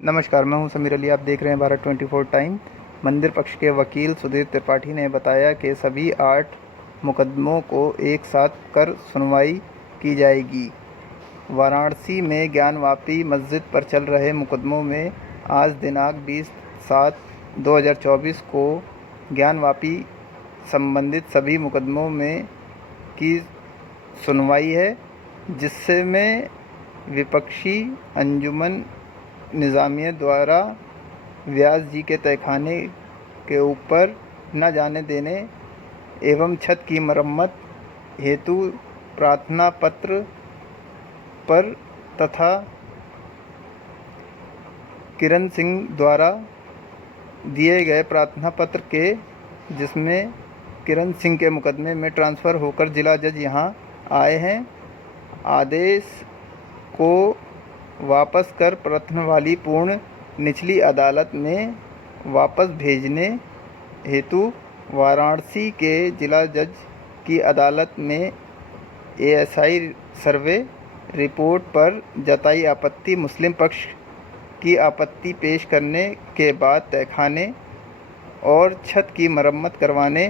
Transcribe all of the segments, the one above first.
नमस्कार, मैं हूं समीर अली। आप देख रहे हैं भारत 24 टाइम। मंदिर पक्ष के वकील सुधीर त्रिपाठी ने बताया कि सभी 8 मुकदमों को एक साथ कर सुनवाई की जाएगी। वाराणसी में ज्ञानवापी मस्जिद पर चल रहे मुकदमों में आज दिनांक 20/7/2024 को ज्ञानवापी संबंधित सभी मुकदमों में की सुनवाई है, जिसमें विपक्षी अंजुमन निज़ामिया द्वारा व्यास जी के तहखाने के ऊपर न जाने देने एवं छत की मरम्मत हेतु प्रार्थना पत्र पर तथा किरण सिंह द्वारा दिए गए प्रार्थना पत्र के, जिसमें किरण सिंह के मुकदमे में ट्रांसफ़र होकर जिला जज यहां आए हैं, आदेश को वापस कर प्रथम वाली पूर्ण निचली अदालत में वापस भेजने हेतु वाराणसी के जिला जज की अदालत में एएसआई सर्वे रिपोर्ट पर जताई आपत्ति मुस्लिम पक्ष की आपत्ति पेश करने के बाद तहखाने और छत की मरम्मत करवाने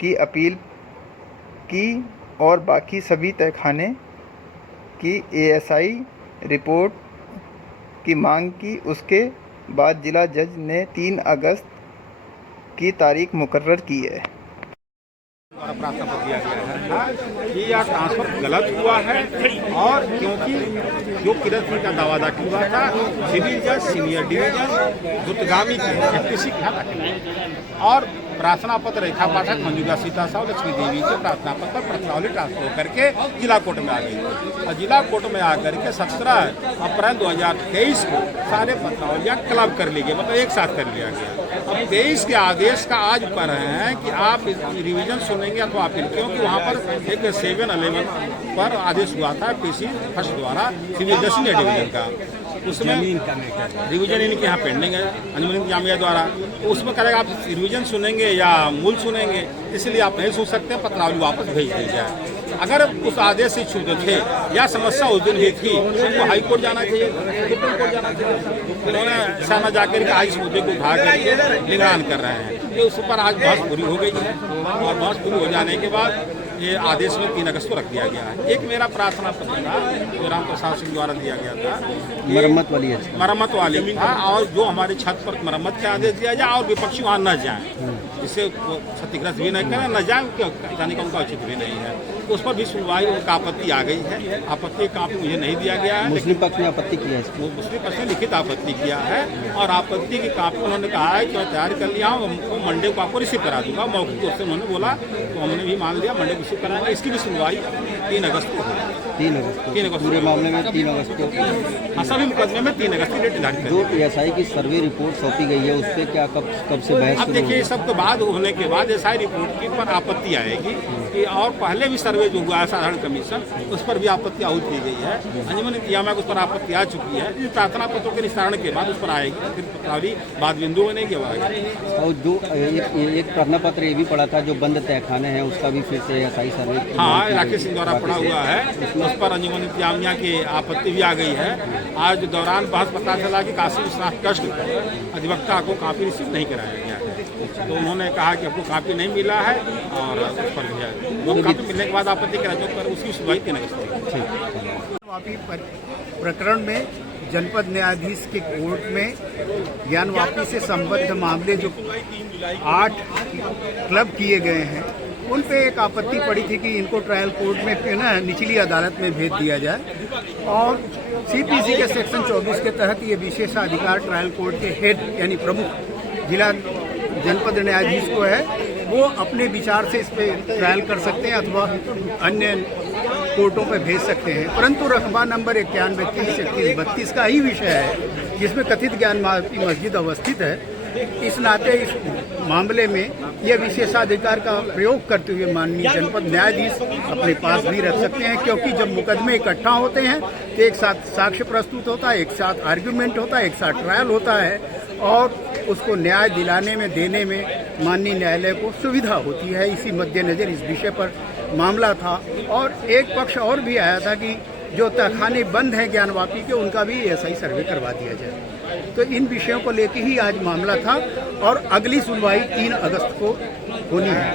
की अपील की और बाकी सभी तहखाने की एएसआई रिपोर्ट की मांग की। उसके बाद जिला जज ने 3 अगस्त की तारीख मुकर्रर की है। प्रार्थना पत्र दिया गया है कि यह ट्रांसफर गलत हुआ है और क्योंकि जो किरण सिंह का दावा दाखिल हुआ था सिविल जज सीनियर डिवीजन दुर्गामी एफटीसी के यहाँ दाखिल हुआ और प्रार्थना पत्र रेखा पाठक मंजुला सीता साहु लक्ष्मी देवी के प्रार्थना पत्र पत्रावली ट्रांसफर करके जिला कोर्ट में आ गई और जिला कोर्ट में आकर के 17 अप्रैल 2023 को सारे पत्रावलियाँ क्लब कर ली गई, मतलब एक साथ कर लिया गया। अब 23 के आदेश का आज पढ़ रहे हैं कि आप रिवीजन सुनेंगे अथवा अपील, क्योंकि वहाँ पर एक 7/11 पर आदेश हुआ था पीसी फर्स्ट द्वारा सिविल जज सीनियर डिवीजन का, उसमें रिवीजन इनके यहाँ पेंडिंग है अंजुमन जामिया द्वारा, तो उसमें करेगा आप रिवीजन सुनेंगे या मूल सुनेंगे, इसलिए आप नहीं सुन सकते, पत्रावली वापस भेज दी जाए। अगर उस आदेश से छूटे थे या समस्या उस दिन ही थी तो हाई कोर्ट जाना चाहिए, सुप्रीम कोर्ट जाना चाहिए। उन्होंने ऐसा न जाकर के आज मुद्दे को उठा करके निगरान कर रहे हैं, तो उस पर आज बहस पूरी हो गई है और बहस पूरी हो जाने के बाद ये आदेश में 3 अगस्त को रख दिया गया है। एक मेरा प्रार्थना पत्र था जो राम प्रसाद सिंह द्वारा दिया गया था, मरम्मत वाली था, और जो हमारी छत पर मरम्मत का आदेश दिया जाए और विपक्षी वहाँ न जाए, जिससे क्षतिग्रस्त भी नहीं करें, न जाए जाने का उनका उचित भी नहीं है। उस पर भी सुनवाई, उनका आपत्ति आ गई है। आपत्ति कापी मुझे नहीं दिया गया है, मुस्लिम पक्ष ने आपत्ति किया है, मुस्लिम पक्ष ने लिखित आपत्ति किया है और आपत्ति की कापी उन्होंने कहा है कि मैं तैयार कर लिया हूँ, मंडे को आपको रिसीव करा दूंगा। मौखिक तौर से उन्होंने बोला तो हमने भी मान लिया, मंडे को रिसीव कराएंगे। इसकी भी सुनवाई 3 अगस्त को होगी। 3 अगस्त पूरे मामले में 3 अगस्त को, हाँ सभी मुकदमे में 3 अगस्त की डेट निर्धारित है। जो एएसआई की सर्वे रिपोर्ट सौंपी गई है उस पर क्या कब से बहस? अब देखिए, सबके बाद होने के बाद एएसआई रिपोर्ट की पर आपत्ति आएगी कि और पहले भी सर्वे जो हुआ है साधारण कमीशन, उस पर भी आपत्ति आहूत की गई है। अंजुमन इंतजामिया को उस पर आपत्ति आ चुकी है। इस प्रार्थना पत्रों के निस्तारण के बाद उस पर आएगी, फिर पत्रावली बाद बिंदु में नहीं किया। और जो एक प्रार्थना पत्र ये भी पड़ा था जो बंद तहखाने हैं, उसका भी फिर से एएसआई सर्वे, हाँ, राकेश सिंह द्वारा पड़ा हुआ है, उस पर अंजुमन इंतजामिया की आपत्ति भी आ गई है। आज दौरान बहस पता चला कि काशी विश्वनाथ ट्रस्ट अधिवक्ता को कापी रिसीव नहीं कराया गया है, तो उन्होंने कहा कि आपको कापी नहीं मिला है और उस पर वो कापी मिलने के बाद आपत्ति करा, जो पर उसकी सुनवाई 3 अगस्त वापी प्रकरण में जनपद न्यायाधीश के कोर्ट में ज्ञानवापी से संबद्ध मामले जो 8 क्लब किए गए हैं, उन पे एक आपत्ति पड़ी थी कि इनको ट्रायल कोर्ट में ना निचली अदालत में भेज दिया जाए और सीपीसी के सेक्शन 24 के तहत ये विशेषाधिकार ट्रायल कोर्ट के हेड यानी प्रमुख जिला जनपद न्यायाधीश को है, वो अपने विचार से इस पर ट्रायल कर सकते हैं अथवा अन्य कोर्टों पर भेज सकते हैं। परंतु रकबा नंबर 91, 30, 31, 32 का ही विषय है जिसमें कथित ज्ञानवापी मस्जिद अवस्थित है। इस नाते इस मामले में यह विशेषाधिकार का प्रयोग करते हुए माननीय जनपद न्यायाधीश अपने पास भी रख सकते हैं, क्योंकि जब मुकदमे इकट्ठा होते हैं तो एक साथ साक्ष्य प्रस्तुत होता है, एक साथ आर्ग्यूमेंट होता है, एक साथ ट्रायल होता है और उसको न्याय दिलाने में देने में माननीय न्यायालय को सुविधा होती है। इसी मद्देनज़र इस विषय पर मामला था और एक पक्ष और भी आया था कि जो तहखाने बंद हैं ज्ञानवापी के, उनका भी एएसआई सर्वे करवा दिया जाए। तो इन विषयों को लेकर ही आज मामला था और अगली सुनवाई 3 अगस्त को होनी है।